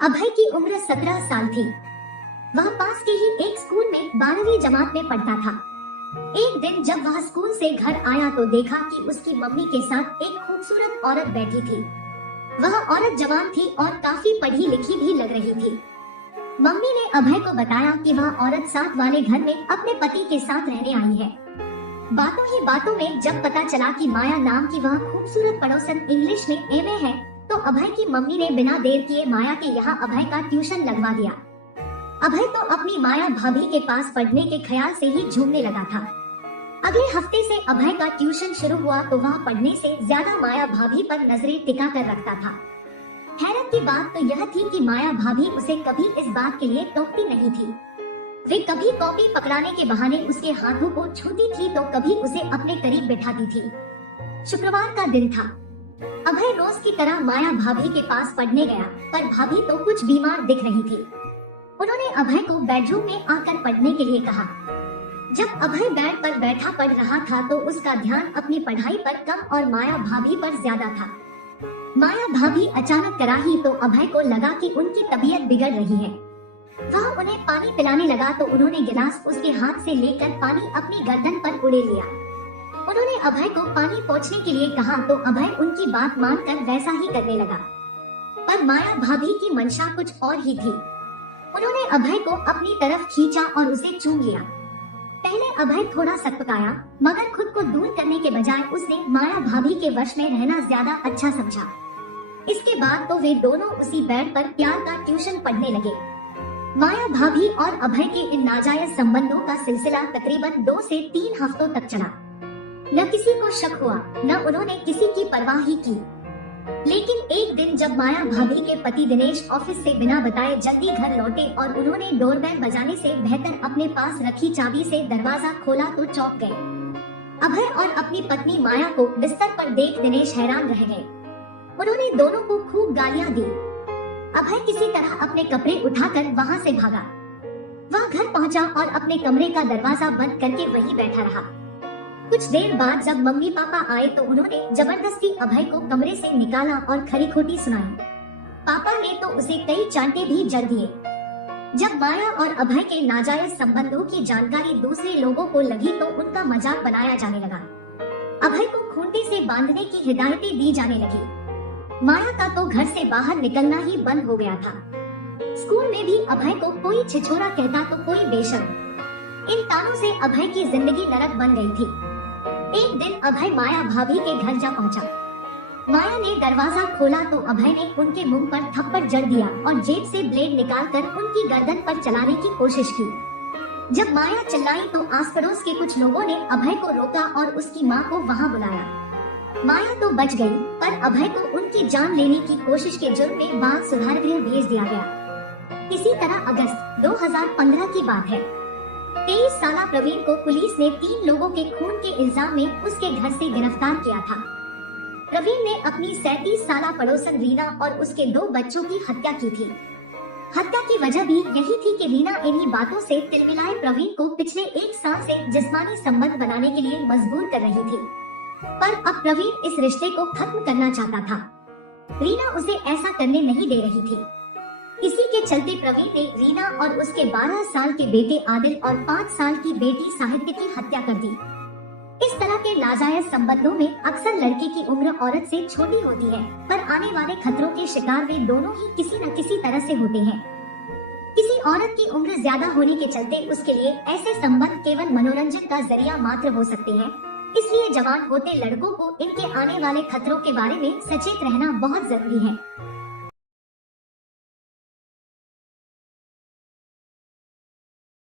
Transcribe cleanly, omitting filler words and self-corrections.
अभय की उम्र 17 साल थी। वह पास के ही एक स्कूल में 12वीं जमात में पढ़ता था। एक दिन जब वह स्कूल से घर आया तो देखा कि उसकी मम्मी के साथ एक खूबसूरत औरत बैठी थी। वह औरत जवान थी और काफी पढ़ी लिखी भी लग रही थी। मम्मी ने अभय को बताया कि वह औरत साथ वाले घर में अपने पति के साथ रहने आई है। बातों ही बातों में जब पता चला कि माया नाम की वह खूबसूरत पड़ोसन इंग्लिश में एमए है, तो अभय की मम्मी ने बिना देर किए माया के यहाँ अभय का ट्यूशन लगवा दिया। अभय तो अपनी माया भाभी के पास पढ़ने के ख्याल से ही झूमने लगा था। अगले हफ्ते से अभय का ट्यूशन शुरू हुआ तो वह पढ़ने से ज्यादा माया भाभी पर नजरें टिका कर रखता था। हैरत की बात तो यह थी कि माया भाभी उसे कभी इस बात के लिए टोकती नहीं थी। वे कभी कॉपी पकड़ाने के बहाने उसके हाथों को छूती थी तो कभी उसे अपने करीब बैठाती थी। शुक्रवार का दिन था। अभय रोज की तरह माया भाभी के पास पढ़ने गया, पर भाभी तो कुछ बीमार दिख रही थी। उन्होंने अभय को बेडरूम में आकर पढ़ने के लिए कहा। जब अभय बेड पर बैठा पढ़ रहा था तो उसका ध्यान अपनी पढ़ाई पर कम और माया भाभी पर ज्यादा था। माया भाभी अचानक कराही तो अभय को लगा कि उनकी तबीयत बिगड़ रही है। वह उन्हें पानी पिलाने लगा तो उन्होंने गिलास उसके हाथ से लेकर पानी अपनी गर्दन पर उड़े लिया। उन्होंने अभय को पानी पोंछने के लिए कहा तो अभय उनकी बात मानकर वैसा ही करने लगा, पर माया भाभी की मंशा कुछ और ही थी। उन्होंने अभय को अपनी तरफ खींचा और उसे चूम लिया। पहले अभय थोड़ा सकपकाया, मगर खुद को दूर करने के बजाय उसने माया भाभी के वश में रहना ज्यादा अच्छा समझा। इसके बाद तो वे दोनों उसी बेड पर प्यार का ट्यूशन पढ़ने लगे। माया भाभी और अभय के इन नाजायज संबंधों का सिलसिला तकरीबन 2 से 3 हफ्तों तक चला। न किसी को शक हुआ, न उन्होंने किसी की परवाह ही की। लेकिन एक दिन जब माया भाभी के पति दिनेश ऑफिस से बिना बताए जल्दी घर लौटे और उन्होंने डोरबेल बजाने से बेहतर अपने पास रखी चाबी से दरवाजा खोला तो चौंक गए। अभय और अपनी पत्नी माया को बिस्तर पर देख दिनेश हैरान रह गए। उन्होंने दोनों को खूब गालियां दी। अभय किसी तरह अपने कपड़े उठाकर वहां से भागा। वह घर पहुंचा और अपने कमरे का दरवाजा बंद करके वहीं बैठा रहा। कुछ देर बाद जब मम्मी पापा आए तो उन्होंने जबरदस्ती अभय को कमरे से निकाला और खरी खोटी सुनाई। पापा ने तो उसे कई चांटे भी जड़ दिए। जब माया और अभय के नाजायज संबंधों की जानकारी दूसरे लोगों को लगी तो उनका मजाक बनाया जाने लगा। अभय को खूंटे से बांधने की हिदायतें दी जाने लगी। माया का तो घर से बाहर निकलना ही बंद हो गया था। स्कूल में भी अभय को कोई छिछोरा कहता तो कोई बेशर्म। इन तानों से अभय की जिंदगी नरक बन गई थी। एक दिन अभय माया भाभी के घर जा पहुंचा। माया ने दरवाजा खोला तो अभय ने उनके मुंह पर थप्पड़ जड़ दिया और जेब से ब्लेड निकालकर उनकी गर्दन पर चलाने की कोशिश की। जब माया चिल्लाई तो आस पड़ोस के कुछ लोगों ने अभय को रोका और उसकी मां को वहां बुलाया। माया तो बच गई, पर अभय को उनकी जान लेने की कोशिश के जुर्म में बाल सुधार गृह भेज दिया गया। इसी तरह अगस्त 2015 की बात है। 23 साला प्रवीण को पुलिस ने 3 लोगों के खून के इल्जाम में उसके घर से गिरफ्तार किया था। प्रवीण ने अपनी 37 साला पड़ोसन रीना और उसके 2 बच्चों की हत्या की थी। हत्या की वजह भी यही थी कि रीना इन्हीं बातों से तिलमिलाए प्रवीण को पिछले 1 साल से जिस्मानी संबंध बनाने के लिए मजबूर कर रही थी। पर अब प्रवीण इस रिश्ते को खत्म करना चाहता था। रीना उसे ऐसा करने नहीं दे रही थी। इसी के चलते प्रवीण ने रीना और उसके 12 साल के बेटे आदिल और 5 साल की बेटी साहित्य की हत्या कर दी। इस तरह के नाजायज संबंधों में अक्सर लड़के की उम्र औरत से छोटी होती है, पर आने वाले खतरों के शिकार वे दोनों ही किसी न किसी तरह से होते हैं। किसी औरत की उम्र ज्यादा होने के चलते उसके लिए ऐसे संबंध केवल मनोरंजन का जरिया मात्र हो सकते हैं। इसलिए जवान होते लड़कों को इनके आने वाले खतरों के बारे में सचेत रहना बहुत जरूरी है।